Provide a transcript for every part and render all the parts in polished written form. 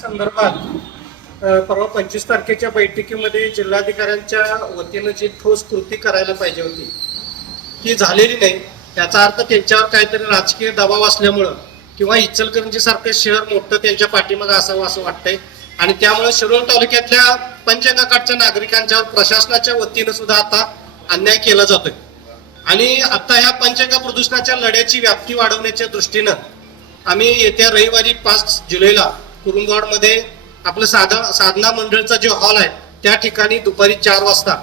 संदर्भात परवा 25 तारखेच्या बैठकीमध्ये जिल्हाधिकाऱ्यांच्या वतीनं जी ठोस कृती करायला पाहिजे होती ती झालेली नाही। याचा अर्थ त्यांच्यावर काहीतरी राजकीय दबाव असल्यामुळं किंवा इचलकरंजी सारखं शहर मोठं त्यांच्या पाठीमागे असावं असं वाटतंय आणि त्यामुळे शिरोळ तालुक्यातल्या पंचगंगाकाठच्या नागरिकांच्यावर प्रशासनाच्या वतीनं सुद्धा आता अन्याय केला जातोय। आणि आता ह्या पंचगंगा प्रदूषणाच्या लढ्याची व्याप्ती वाढवण्याच्या दृष्टीनं आम्ही येत्या रविवारी 5 जुलैला कुरुंदवाडमध्ये आपलं साधना मंडळचा जो हॉल आहे त्या ठिकाणी दुपारी 4 वाजता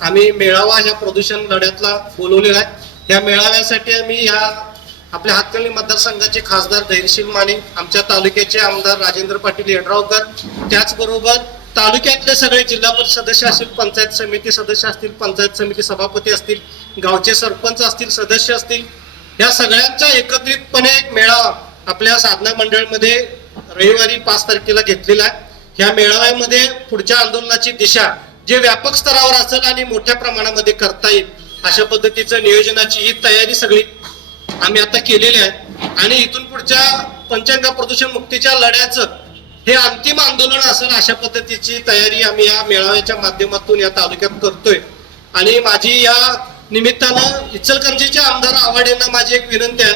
आम्ही मेळावा ह्या प्रदूषण लढ्यातला बोलवलेला आहे। या मेळाव्यासाठी आम्ही ह्या आपल्या हातकर्णी मतदारसंघाचे खासदार धैर्यशील माने, आमच्या तालुक्याचे आमदार राजेंद्र पाटील येड्रावकर, त्याचबरोबर तालुक्यातले सगळे जिल्हा परिषद सदस्य असतील, पंचायत समिती सदस्य असतील, पंचायत समिती सभापती असतील, गावचे सरपंच असतील, सदस्य असतील, या सगळ्यांचा एकत्रितपणे एक मेळावा आपल्या साधना मंडळमध्ये रविवारी 5 तारखेला घेतलेला आहे। ह्या मेळाव्यामध्ये पुढच्या आंदोलनाची दिशा जे व्यापक स्तरावर असेल आणि मोठ्या प्रमाणामध्ये करता येईल अशा पद्धतीचं नियोजनाची ही तयारी सगळी आम्ही आता केलेली आहे। आणि इथून पुढच्या पंचगंगा प्रदूषण मुक्तीच्या लढ्याचं हे अंतिम आंदोलन असेल अशा पद्धतीची तयारी आम्ही या मेळाव्याच्या माध्यमातून या तालुक्यात करतोय। आणि माझी या निमित्तानं इचलकरंजीच्या आमदार आव्हाड यांना माझी एक विनंती आहे,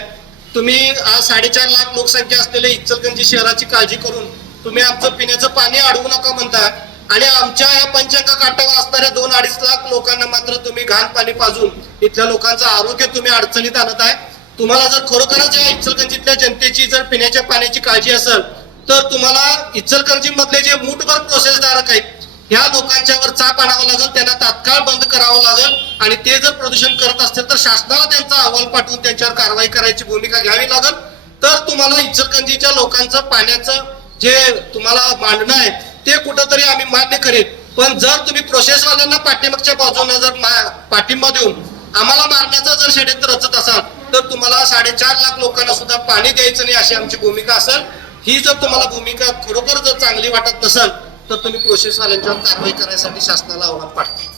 तुम्ही आज 4.5 लाख लोकसंख्या असलेल्या इचलकरंजी शहराची काळजी करून तुम्ही आमचं पिण्याचं पाणी अडवू नका म्हणता आणि आमच्या या पंचगंगा काठावर असणाऱ्या 2-2.5 लाख लोकांना मात्र तुम्ही घाण पाणी पाजून इथल्या लोकांचं आरोग्य तुम्ही अडचणीत आणत आहे। तुम्हाला जर खरोखरच या इचलकरंजीतल्या जनतेची जर पिण्याच्या पाण्याची काळजी असेल तर तुम्हाला इचलकरंजी मधले जे मूठभर प्रोसेसधारक आहेत ह्या लोकांच्यावर चाप आणावं लागेल, त्यांना तात्काळ बंद करावं लागेल आणि ते जर प्रदूषण करत असतील तर शासनाला त्यांचा अहवाल पाठवून त्यांच्यावर कारवाई करायची भूमिका घ्यावी लागेल। तर तुम्हाला इचलकरंजीच्या लोकांचं पाण्याचं जे तुम्हाला मांडणं आहे ते कुठंतरी आम्ही मान्य करेल, पण जर तुम्ही प्रोसेसवाल्यांना पाठीमागच्या बाजूने जर पाठिंबा देऊन आम्हाला मारण्याचं जर षडयंत्र रचत असाल तर तुम्हाला 4.5 लाख लोकांना सुद्धा पाणी द्यायचं नाही अशी आमची भूमिका असेल। ही जर तुम्हाला भूमिका खरोखर जर चांगली वाटत नसेल तर तुम्ही प्रोसेसवाल्यांच्यावर कारवाई करण्यासाठी शासनाला आव्हान पाठवा।